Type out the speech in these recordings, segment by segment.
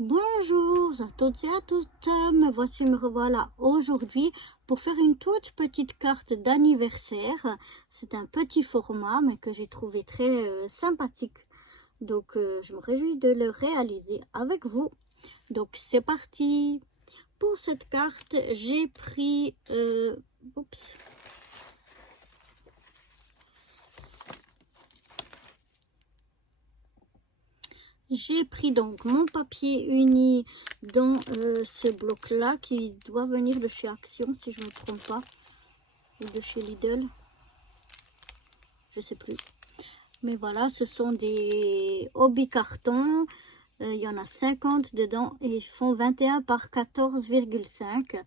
Bonjour à toutes et à tous, me revoilà aujourd'hui pour faire une toute petite carte d'anniversaire. C'est un petit format mais que j'ai trouvé très sympathique. Donc je me réjouis de le réaliser avec vous. Donc c'est parti. Pour cette carte, j'ai pris... oups. J'ai pris donc mon papier uni dans ce bloc-là qui doit venir de chez Action, si je ne me trompe pas, ou de chez Lidl, je sais plus. Mais voilà, ce sont des hobby cartons, il y en a 50 dedans et ils font 21 par 14,5.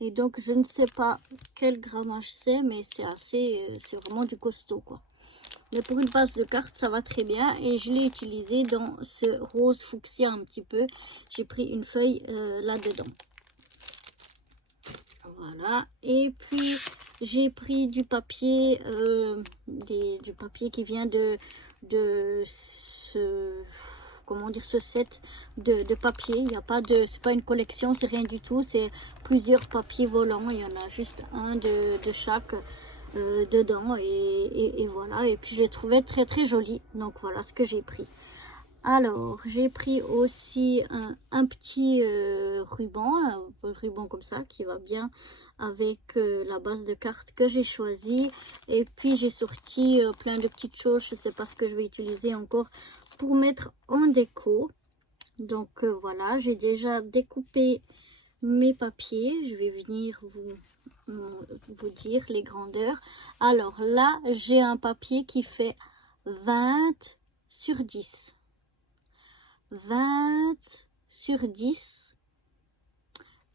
Et donc je ne sais pas quel grammage c'est, mais c'est c'est vraiment du costaud quoi. Mais pour une base de carte, ça va très bien. Et je l'ai utilisé dans ce rose fuchsia un petit peu. J'ai pris une feuille là-dedans. Voilà. Et puis, j'ai pris du papier, du papier qui vient de ce... Comment dire, ce set de papier. Il n'y a pas de... C'est pas une collection, c'est rien du tout. C'est plusieurs papiers volants. Il y en a juste un de chaque... dedans et voilà, et puis je l'ai trouvé très très joli, donc voilà ce que j'ai pris. Alors j'ai pris aussi un petit ruban, un ruban comme ça qui va bien avec la base de cartes que j'ai choisi. Et puis j'ai sorti plein de petites choses, je sais pas ce que je vais utiliser encore pour mettre en déco. Donc voilà, j'ai déjà découpé mes papiers, je vais venir vous dire les grandeurs. Alors là, j'ai un papier qui fait 20 sur 10. 20 sur 10.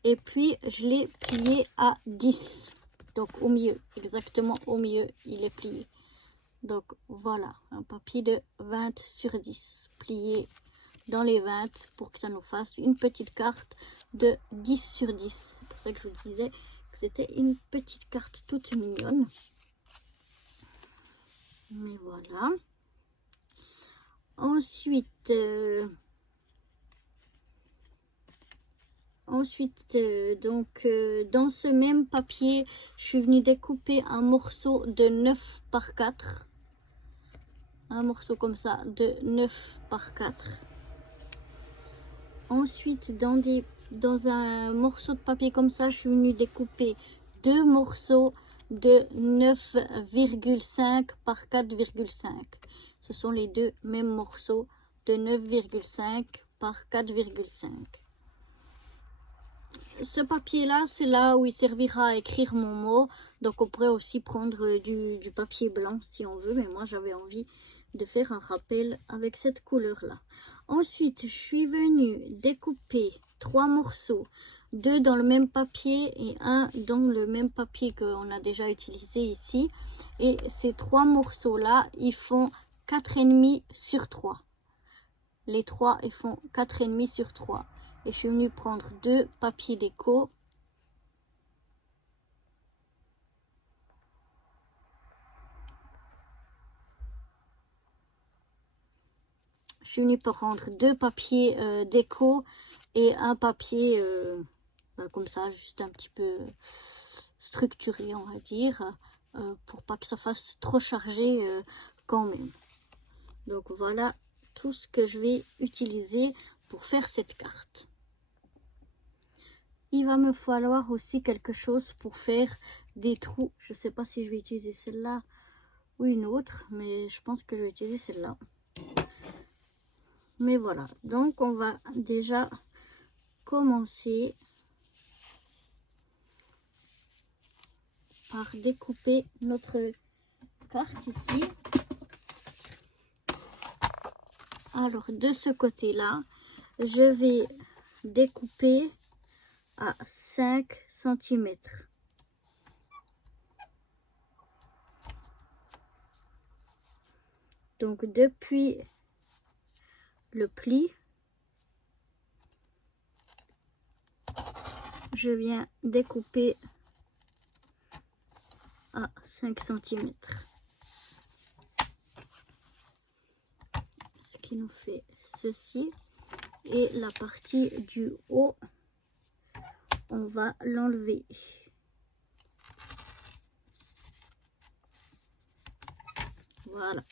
Et puis, je l'ai plié à 10. Donc, au milieu, exactement au milieu, il est plié. Donc, voilà, un papier de 20 sur 10. Plié dans les 20 pour que ça nous fasse une petite carte de 10 sur 10. C'est pour ça que je vous disais que c'était une petite carte toute mignonne. Mais voilà. Ensuite, dans ce même papier, je suis venue découper un morceau de 9 par 4. Un morceau comme ça de 9 par 4. Ensuite, dans un morceau de papier comme ça, je suis venue découper deux morceaux de 9,5 par 4,5. Ce sont les deux mêmes morceaux de 9,5 par 4,5. Ce papier-là, c'est là où il servira à écrire mon mot. Donc, on pourrait aussi prendre du papier blanc si on veut. Mais moi, j'avais envie de faire un rappel avec cette couleur-là. Ensuite, je suis venue découper 3 morceaux. 2 dans le même papier et 1 dans le même papier qu'on a déjà utilisé ici. Et ces 3 morceaux-là, ils font 4,5 sur 3. Les 3, ils font 4,5 sur 3. Et je suis venue prendre 2 papiers déco. Je suis venue prendre 2 papiers déco et un papier comme ça, juste un petit peu structuré, on va dire, pour pas que ça fasse trop chargé quand même. Donc voilà tout ce que je vais utiliser pour faire cette carte. Il va me falloir aussi quelque chose pour faire des trous. Je ne sais pas si je vais utiliser celle-là ou une autre, mais je pense que je vais utiliser celle-là. Mais voilà, donc on va déjà commencer par découper notre carte ici. Alors de ce côté-là, je vais découper à 5 cm. Donc depuis le pli, je viens découper à 5 cm. Ce qui nous fait ceci. et la partie du haut, on va l'enlever. Voilà.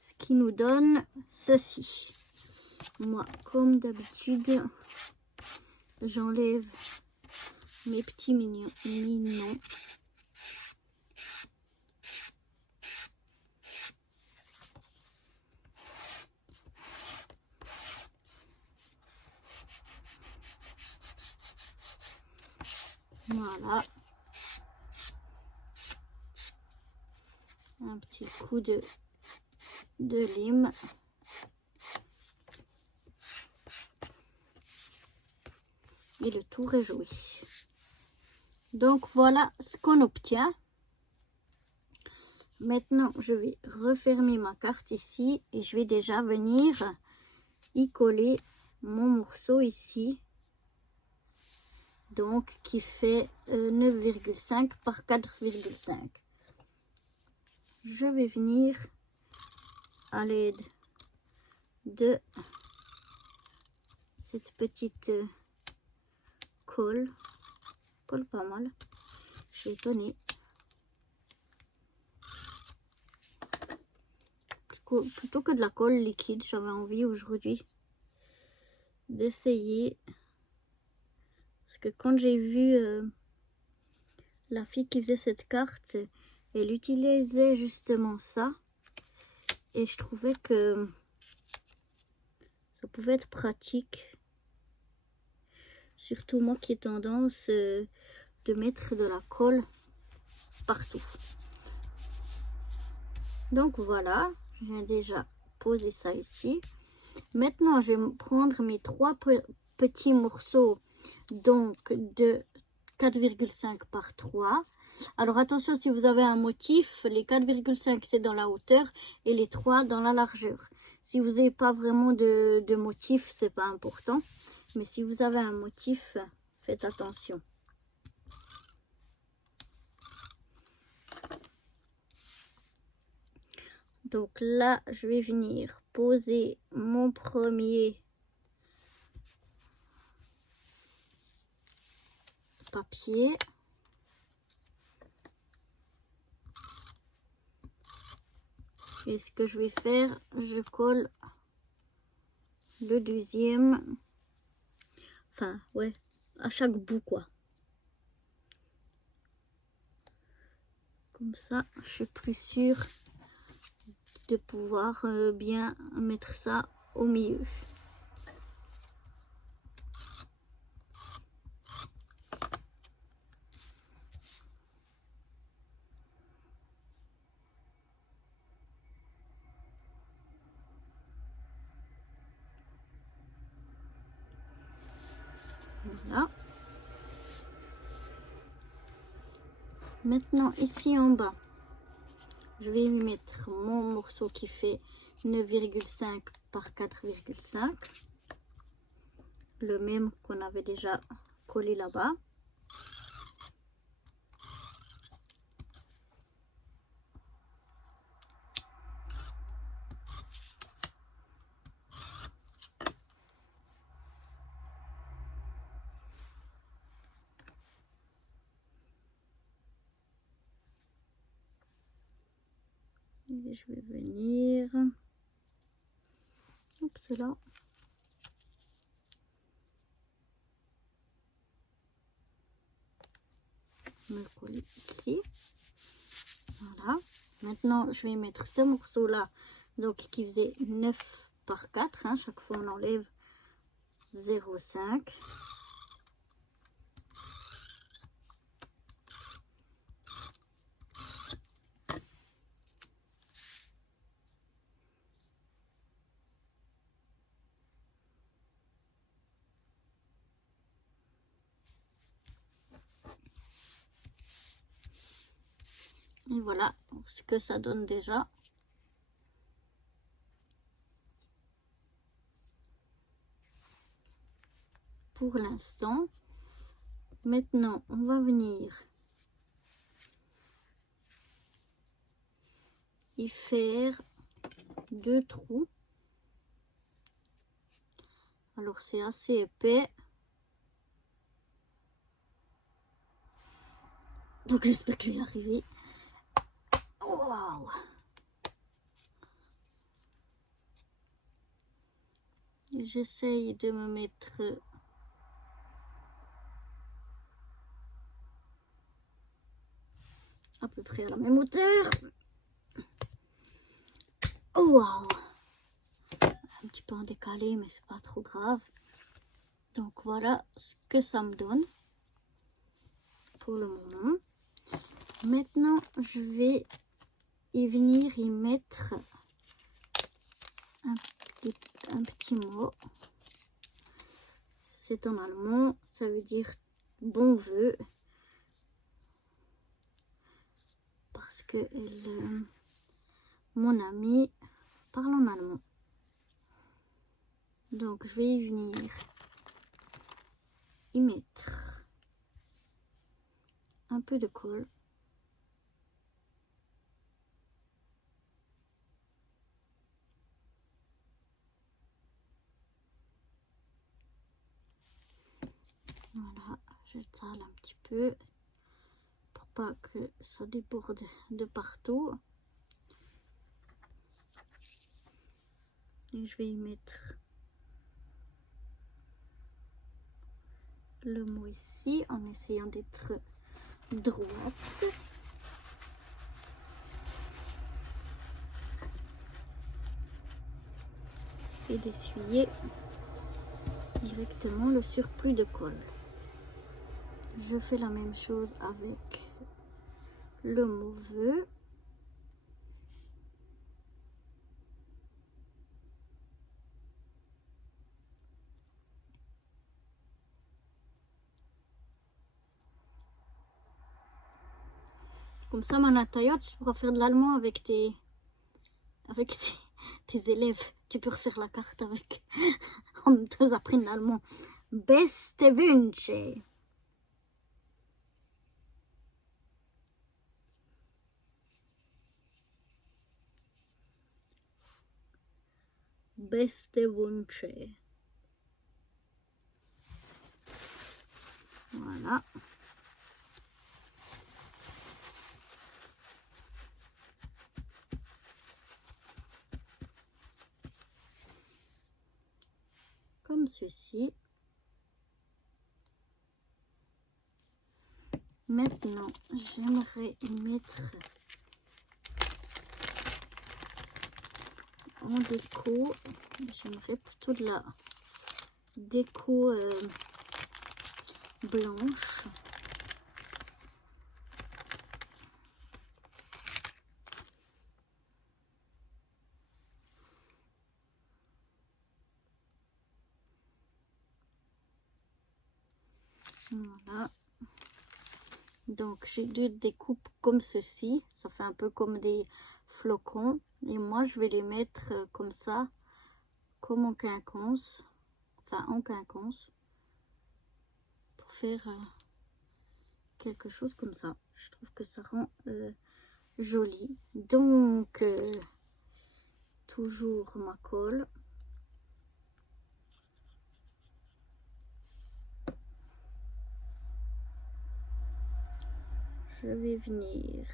Ce qui nous donne ceci. Moi, comme d'habitude, j'enlève mes petits mignons. Voilà. Un petit coup de lime. Et le tour est joué. Donc voilà ce qu'on obtient. Maintenant, je vais refermer ma carte ici et je vais déjà venir y coller mon morceau ici. Donc qui fait 9,5 par 4,5. Je vais venir à l'aide de cette petite colle pas mal, je suis étonnée. Plutôt que de la colle liquide, j'avais envie aujourd'hui d'essayer, parce que quand j'ai vu la fille qui faisait cette carte, elle utilisait justement ça et je trouvais que ça pouvait être pratique, surtout moi qui ai tendance de mettre de la colle partout. Donc voilà, je viens déjà poser ça ici. Maintenant, je vais prendre mes 3 petits morceaux, donc de 4,5 par 3. Alors attention, si vous avez un motif, les 4,5 c'est dans la hauteur et les 3 dans la largeur. Si vous n'avez pas vraiment de motif, c'est pas important. Mais si vous avez un motif, faites attention. Donc là, je vais venir poser mon premier papier. Et ce que je vais faire, je colle le deuxième. Enfin, ouais, à chaque bout, quoi. Comme ça, je suis plus sûre de pouvoir bien mettre ça au milieu. Voilà. Maintenant, ici en bas, je vais y mettre mon morceau qui fait 9,5 par 4,5. Le même qu'on avait déjà collé là-bas. Et je vais venir, c'est là, me coller ici. Voilà. Maintenant, je vais mettre ce morceau là, donc qui faisait 9 par 4. Hein, chaque fois, on enlève 0,5. Et voilà ce que ça donne déjà. Pour l'instant. Maintenant, on va venir y faire 2 trous. Alors c'est assez épais. Donc j'espère que je vais y arriver. Waouh! J'essaye de me mettre à peu près à la même hauteur. Oh, waouh! Un petit peu en décalé, mais c'est pas trop grave. Donc voilà ce que ça me donne pour le moment. Maintenant, je vais y venir y mettre un petit mot. C'est en allemand, ça veut dire bon vœu. Parce que mon ami parle en allemand. Donc je vais y venir y mettre un peu de colle. Voilà, je sale un petit peu pour pas que ça déborde de partout. Et je vais y mettre le mot ici en essayant d'être droite. Et d'essuyer directement le surplus de colle. Je fais la même chose avec le mot vœu. Comme ça, Manatayot, tu pourras faire de l'allemand avec tes élèves. Tu peux refaire la carte avec. On te apprend l'allemand. Beste Wünsche. Beste Wünsche. Voilà. Comme ceci. Maintenant, j'aimerais y mettre en déco. J'aimerais plutôt de la déco blanche. Voilà. Donc j'ai deux découpes comme ceci. Ça fait un peu comme des flocons. Et moi je vais les mettre comme ça, comme en quinconce. Enfin en quinconce. Pour faire quelque chose comme ça. Je trouve que ça rend joli. Donc toujours ma colle. Je vais venir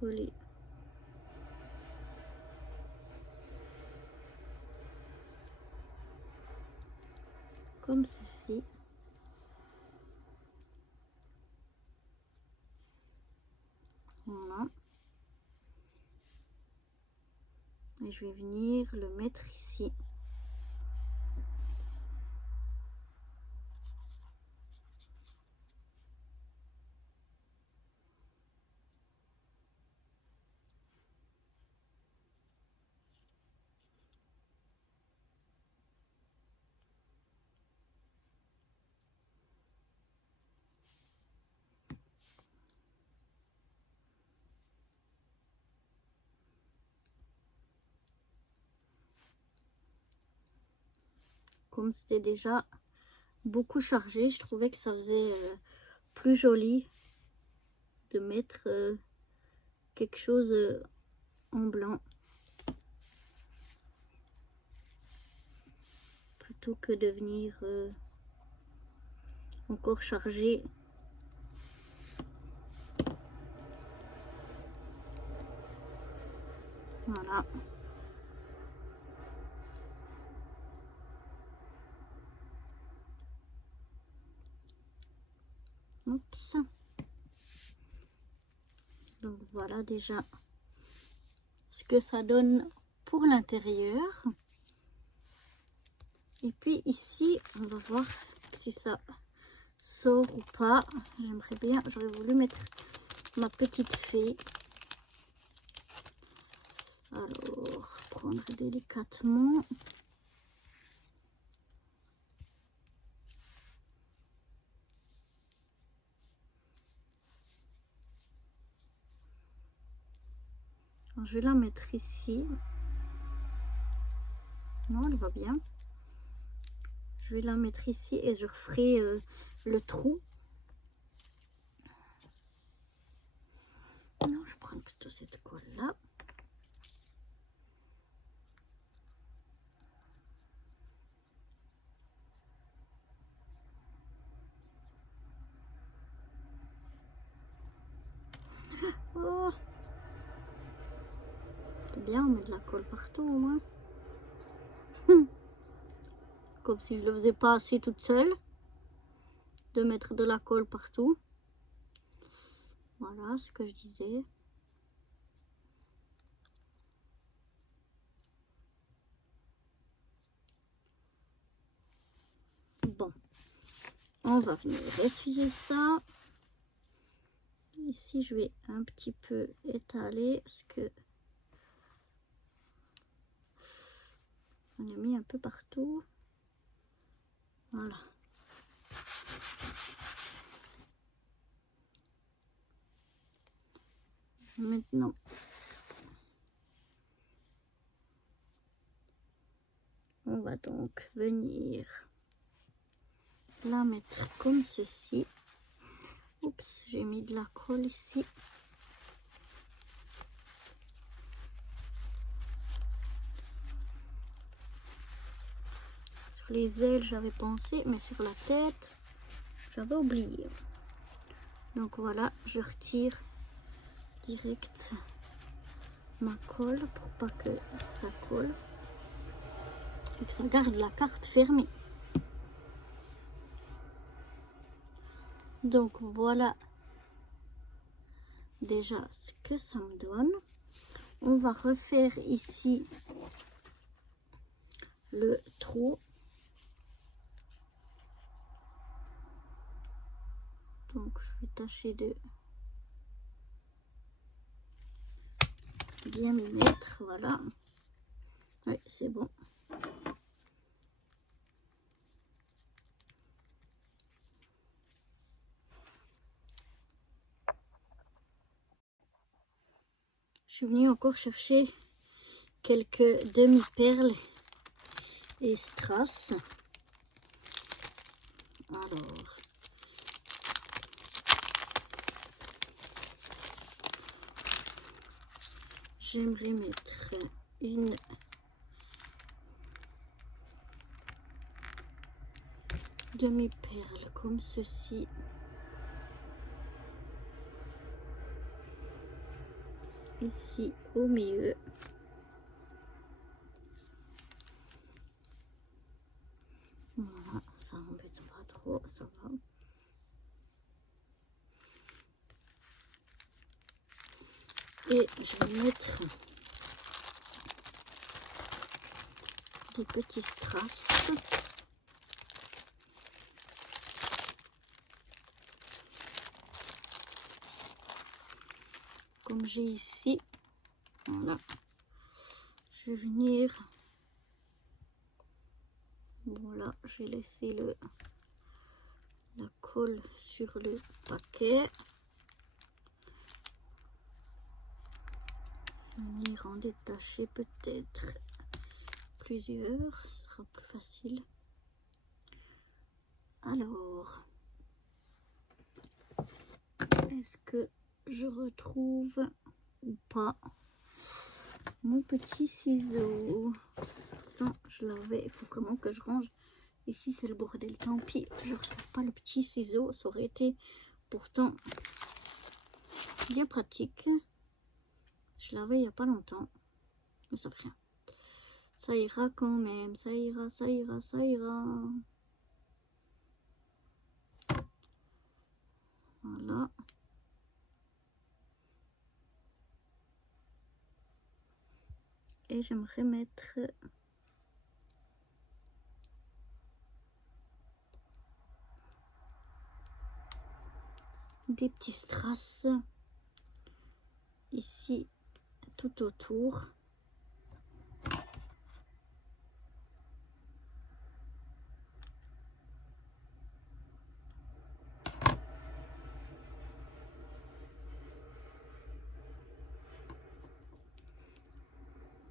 coller comme ceci. Voilà. Et je vais venir le mettre ici. Comme c'était déjà beaucoup chargé, je trouvais que ça faisait plus joli de mettre quelque chose en blanc. Plutôt que de venir encore charger. Voilà. Oups. Donc voilà déjà ce que ça donne pour l'intérieur. Et puis ici, on va voir si ça sort ou pas. J'aimerais bien, j'aurais voulu mettre ma petite fée. Alors, prendre délicatement. Alors, je vais la mettre ici. Non, elle va bien. Je vais la mettre ici et je referai le trou. Non, je prends plutôt cette colle là. Oh, c'est bien, on met de la colle partout au moins. Comme si je le faisais pas assez toute seule. De mettre de la colle partout. Voilà ce que je disais. Bon, on va venir essuyer ça. Ici, je vais un petit peu étaler parce que on a mis un peu partout. Voilà. Maintenant, on va donc venir la mettre comme ceci. Oups, j'ai mis de la colle ici. Sur les ailes, j'avais pensé, mais sur la tête, j'avais oublié. Donc voilà, je retire direct ma colle pour pas que ça colle et que ça garde la carte fermée. Donc voilà déjà ce que ça me donne. On va refaire ici le trou. Donc je vais tâcher de bien m'y mettre. Voilà. Oui, c'est bon. Je suis venue encore chercher quelques demi-perles et strass. Alors, j'aimerais mettre une demi-perle comme ceci. Ici au milieu. Voilà, ça embête pas trop, ça va. Et je vais mettre des petits strass. Comme j'ai ici. Voilà. Je vais venir. Voilà, j'ai laissé la colle sur le paquet. Venir en détacher peut-être plusieurs, ce sera plus facile. Alors, est-ce que je retrouve ou pas. Mon petit ciseau. Non, je l'avais. Il faut vraiment que je range. Ici, c'est le bordel. Tant pis, je ne retrouve pas le petit ciseau. Ça aurait été pourtant bien pratique. Je l'avais il n'y a pas longtemps. Mais ça fait rien. Ça ira quand même. Ça ira, ça ira, ça ira. Voilà. Et j'aimerais mettre des petits strass ici tout autour.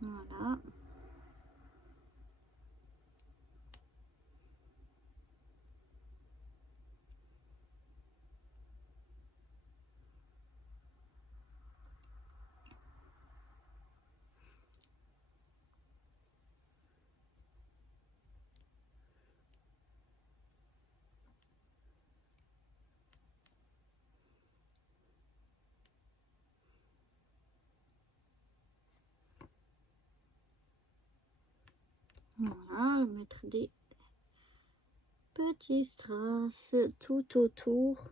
Voilà. Voilà, mettre des petits strass tout autour.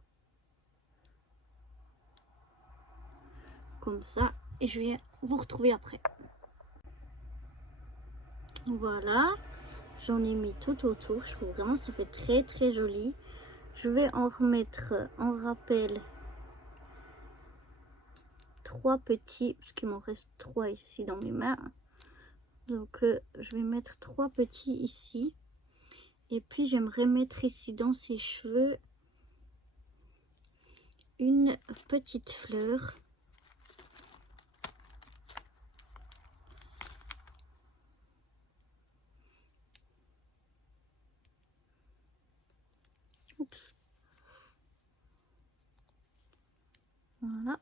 Comme ça. Et je vais vous retrouver après. Voilà. J'en ai mis tout autour. Je trouve vraiment ça fait très très joli. Je vais en remettre en rappel 3 petits. Parce qu'il m'en reste 3 ici dans mes mains. Donc je vais mettre 3 petits ici. Et puis j'aimerais mettre ici dans ses cheveux une petite fleur. Oups. Voilà.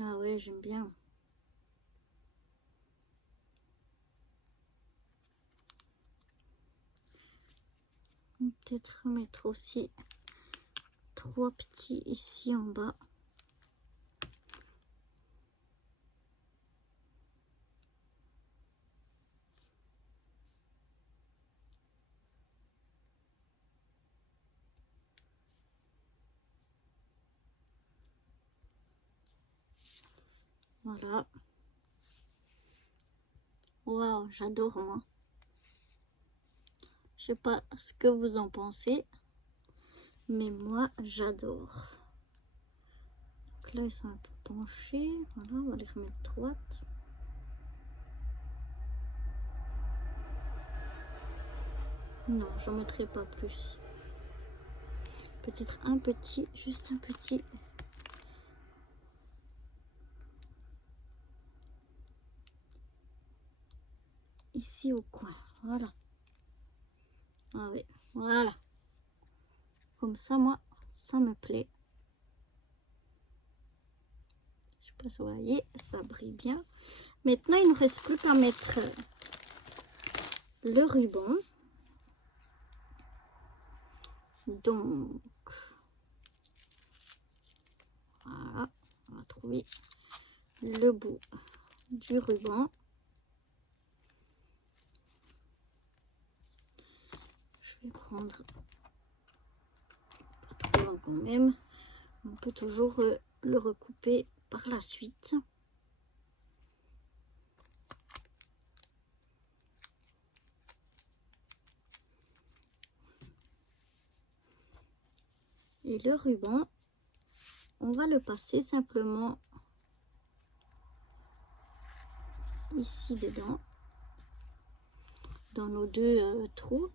Ah ouais, j'aime bien. Peut-être mettre aussi 3 petits ici en bas. Voilà. Waouh, j'adore moi. Je sais pas ce que vous en pensez, mais moi j'adore. Donc là ils sont un peu penchés. Voilà, on va les remettre droites. Non, j'en mettrai pas plus. Peut-être un petit, juste un petit. Ici au coin, voilà. Ah oui, voilà. Comme ça, moi, ça me plaît. Je sais pas si vous voyez, ça brille bien. Maintenant, il ne reste plus qu'à mettre le ruban. Donc, voilà, on va trouver le bout du ruban. Je vais prendre pas trop long quand même. On peut toujours le recouper par la suite. Et le ruban, on va le passer simplement ici dedans, dans nos 2 trous,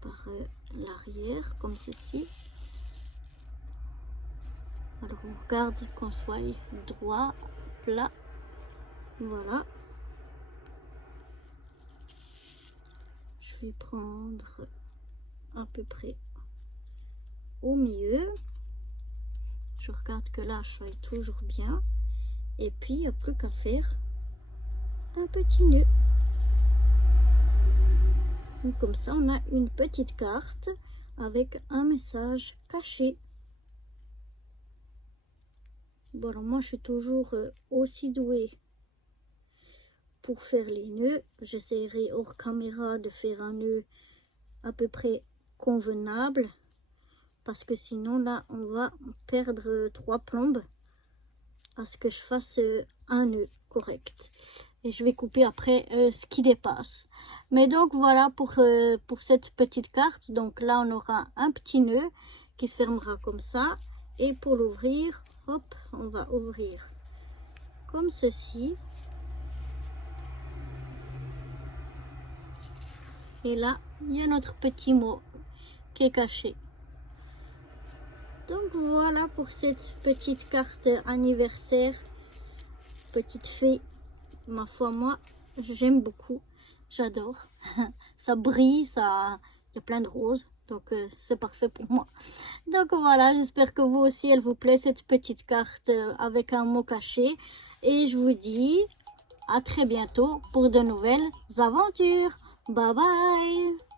par l'arrière, comme ceci. Alors on regarde qu'on soit droit, plat, voilà. Je vais prendre à peu près au milieu. Je regarde que là, je fais toujours bien. Et puis, il n'y a plus qu'à faire un petit nœud. Et comme ça, on a une petite carte avec un message caché. Bon, alors moi, je suis toujours aussi douée pour faire les nœuds. J'essaierai hors caméra de faire un nœud à peu près convenable. Parce que sinon, là, on va perdre 3 plombes à ce que je fasse un nœud correct. Et je vais couper après ce qui dépasse. Mais donc, voilà pour cette petite carte. Donc là, on aura un petit nœud qui se fermera comme ça. Et pour l'ouvrir, hop, on va ouvrir comme ceci. Et là, il y a notre petit mot qui est caché. Donc voilà pour cette petite carte anniversaire. Petite fée, ma foi, moi, j'aime beaucoup. J'adore. Ça brille, ça, il y a plein de roses. Donc c'est parfait pour moi. Donc voilà, j'espère que vous aussi, elle vous plaît, cette petite carte avec un mot caché. Et je vous dis à très bientôt pour de nouvelles aventures. Bye bye.